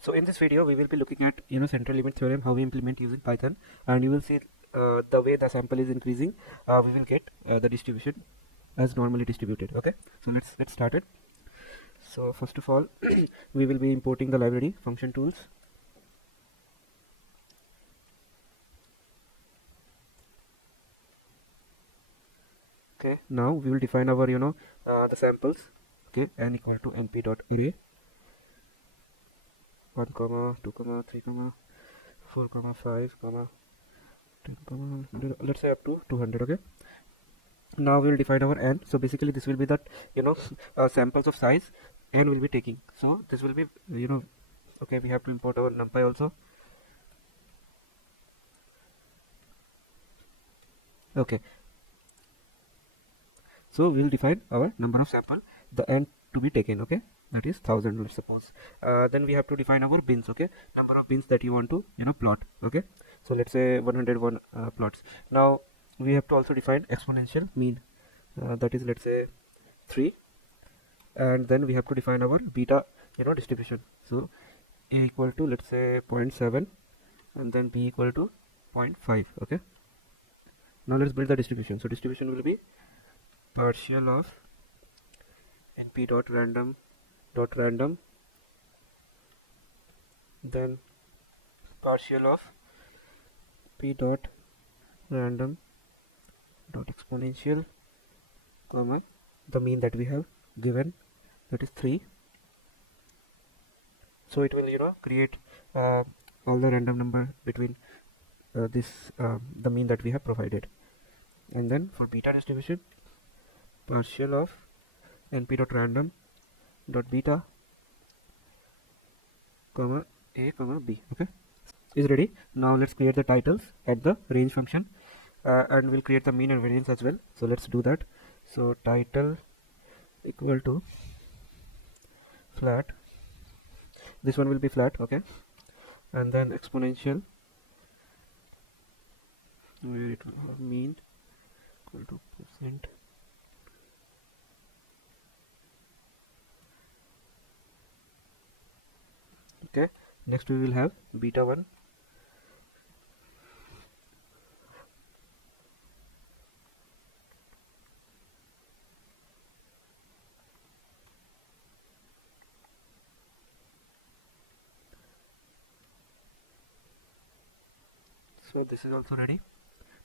So in this video we will be looking at central limit theorem, how we implement using Python, and you will see the way the sample is increasing, we will get the distribution as normally distributed. Okay, so let's get started. So first of all we will be importing the library function tools. Okay, now we will define our the samples. Okay, n equal to np dot array 1 comma 2 comma 3 comma 4 comma 5 comma 10 comma 100, let's say up to 200. Okay, now we will define our n. So basically this will be that samples of size n will be taking. So this will be okay, we have to import our numpy also. Okay, so we will define our number of sample, the n to be taken. Okay, that is 1000, let's suppose. Then we have to define our bins. Okay, number of bins that you want to plot. Okay, so let's say 101 plots. Now we have to also define exponential mean, that is let's say 3, and then we have to define our beta distribution. So a equal to let's say 0.7 and then b equal to 0.5. Okay, now let's build the distribution. So distribution will be partial of np dot random then partial of p dot random dot exponential comma the mean that we have given, that is 3. So it will create all the random number between this the mean that we have provided. And then for beta distribution, partial of np dot random dot beta comma a comma b. Okay, is ready. Now let's create the titles at the range function, and we'll create the mean and variance as well. So let's do that. So title equal to flat, this one will be flat. Okay, and then exponential where it will have mean equal to percent. Okay, next we will have beta 1, so this is also ready.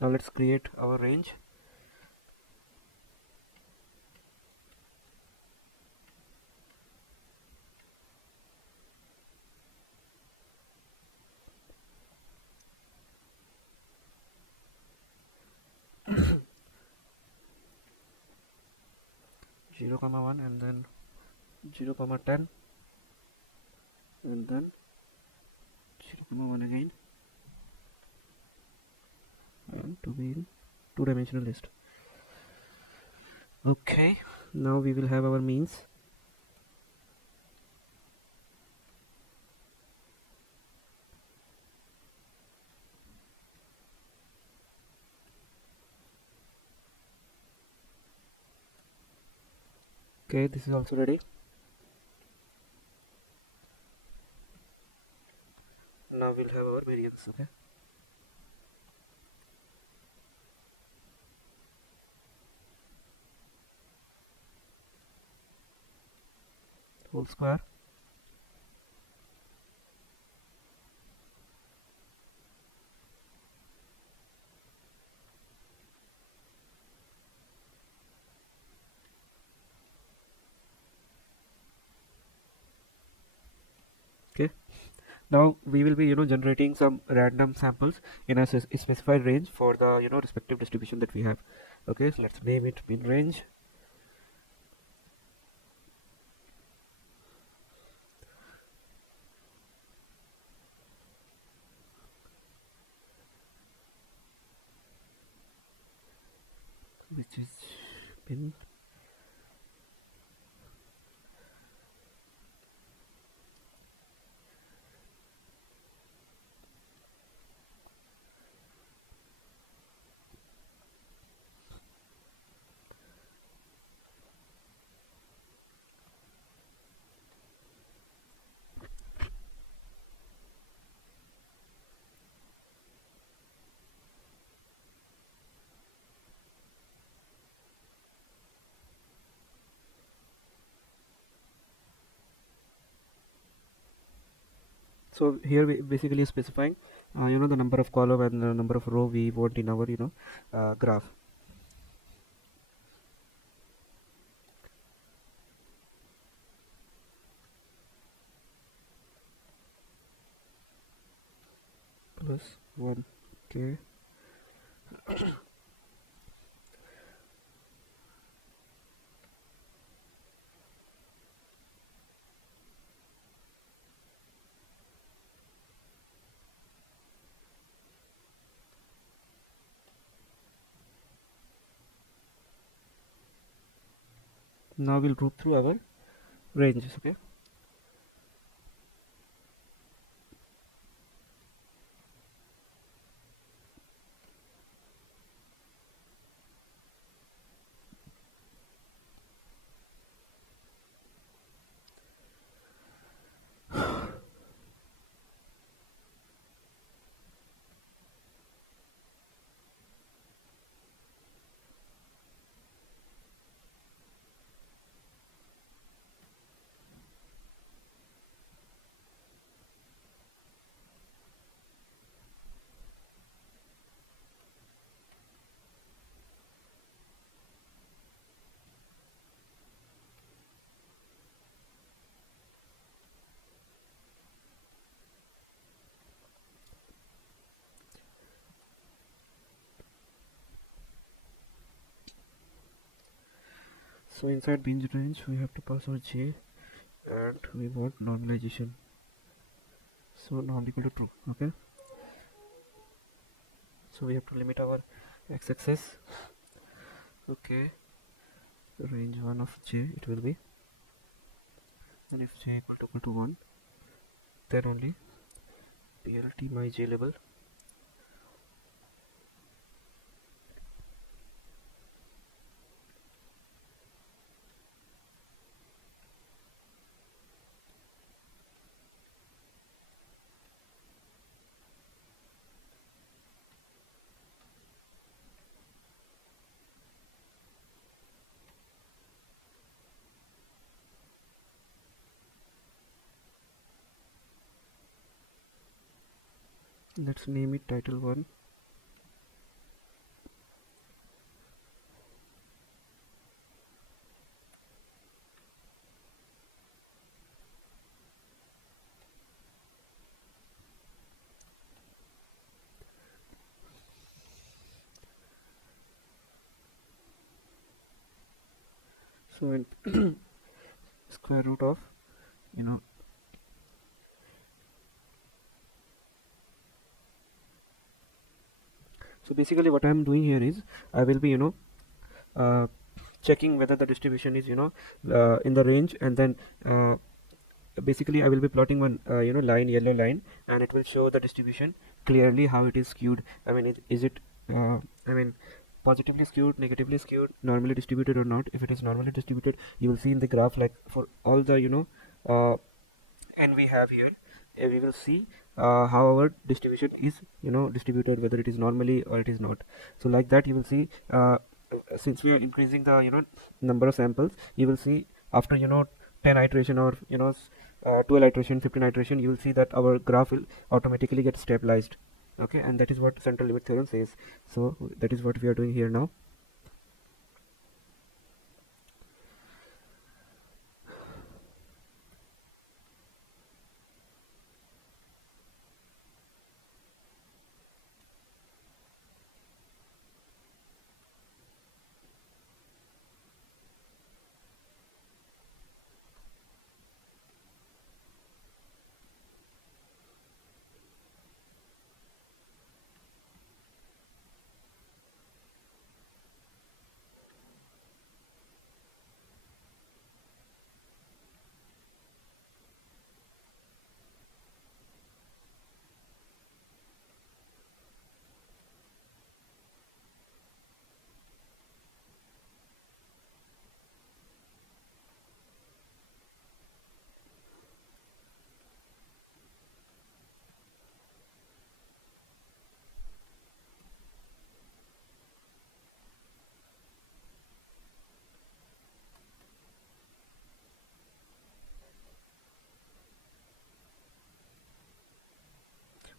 Now let's create our range. Zero comma 1 and then 0 comma 10 and then 0 comma 1 again, and to be in two-dimensional list. Okay, now we will have our means. Okay, this is also ready. Now we'll have our variance. Okay, whole square okay. Now we will be generating some random samples in a specified range for the respective distribution that we have. Okay, so let's name it min range. Which is min So here we basically specifying the number of column and the number of row we want in our graph. Plus 1. Okay. Now we'll root through our ranges. Okay. So inside binge range we have to pass our j, and we want normalization. So norm equal to true. Okay. So we have to limit our x-axis. Okay. Range 1 of j it will be. And if j equal to 1, then only PLT my j label. Let's name it title 1. So in square root of you know so basically what I'm doing here is I will be uh, checking whether the distribution is in the range, and then basically I will be plotting one line, yellow line, and it will show the distribution clearly how it is skewed. I mean, is it I mean positively skewed, negatively skewed, normally distributed or not. If it is normally distributed, you will see in the graph, like for all the uh, and we have here we will see how our distribution is distributed, whether it is normally or it is not. So like that you will see since we are increasing the number of samples, you will see after 10 iteration or 12 iteration, 15 iteration, you will see that our graph will automatically get stabilized. Okay, and that is what central limit theorem says. So that is what we are doing here now.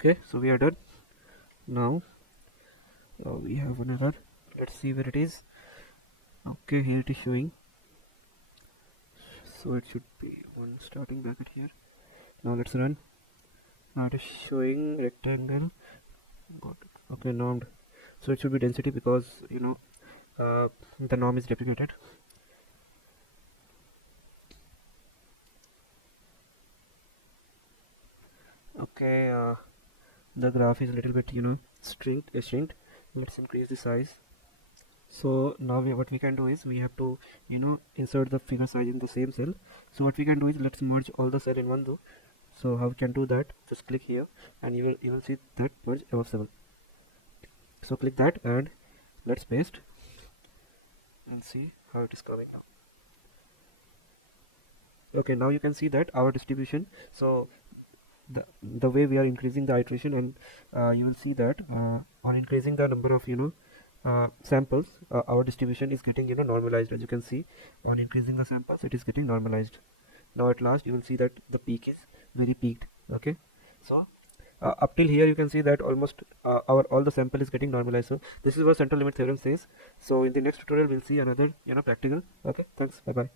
Okay, so we are done. Now we have one error. Let's see where it is. Okay, here it is showing. So it should be one starting bracket here. Now let's run. Now it is showing rectangle. Got it. Okay, normed. So it should be density because the norm is replicated. Okay, the graph is a little bit shrinked. Let's increase the size. So now what we can do is we have to insert the figure size in the same cell. So what we can do is let's merge all the cell in one row. So how we can do that? Just click here and you will see that merge above 7. So click that and let's paste and see how it is coming now. Okay, now you can see that our distribution. So the way we are increasing the iteration, and you will see that on increasing the number of samples, our distribution is getting normalized. As you can see, on increasing the samples, it is getting normalized. Now at last you will see that the peak is very peaked. Okay, so up till here you can see that almost our all the sample is getting normalized. So this is what central limit theorem says. So in the next tutorial we'll see another practical. Okay, thanks, bye bye.